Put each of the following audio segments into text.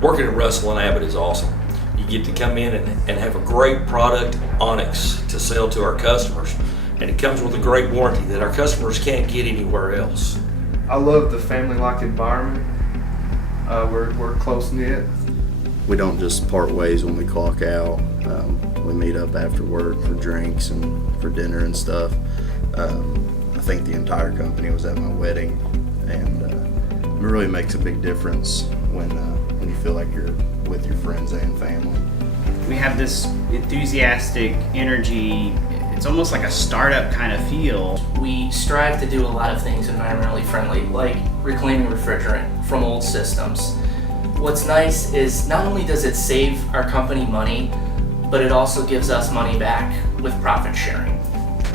Working at Russell Abbott is awesome. You get to come in and have a great product, Onyx, to sell to our customers. And it comes with a great warranty that our customers can't get anywhere else. I love the family-like environment. We're close-knit. We don't just part ways when we clock out. We meet up after work for drinks and for dinner and stuff. I think the entire company was at my wedding, and it really makes a big difference when you feel like you're with your friends and family. We have this enthusiastic energy. It's almost like a startup kind of feel. We strive to do a lot of things environmentally friendly, like reclaiming refrigerant from old systems. What's nice is not only does it save our company money, but it also gives us money back with profit sharing.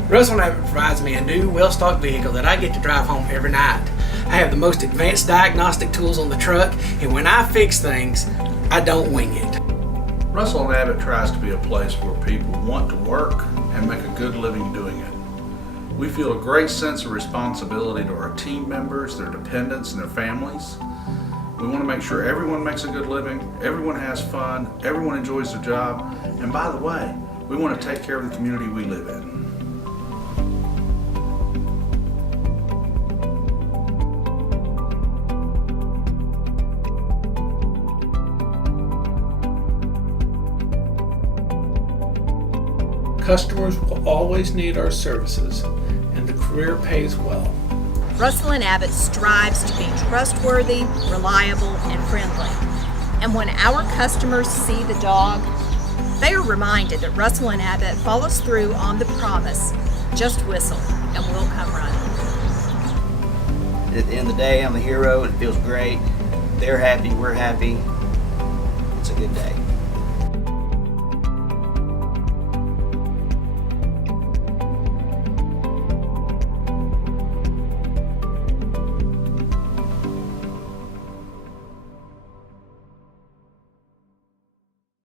Russell Abbott provides me a new, well-stocked vehicle that I get to drive home every night. I have the most advanced diagnostic tools on the truck, and when I fix things, I don't wing it. Russell Abbott tries to be a place where people want to work and make a good living doing it. We feel a great sense of responsibility to our team members, their dependents, and their families. We want to make sure everyone makes a good living, everyone has fun, everyone enjoys their job, and by the way, we want to take care of the community we live in. Customers will always need our services, and the career pays well. Russell Abbott strives to be trustworthy, reliable, and friendly. And when our customers see the dog, they are reminded that Russell Abbott follows through on the promise, just whistle and we'll come running. At the end of the day, I'm the hero. It feels great. They're happy, we're happy. It's a good day.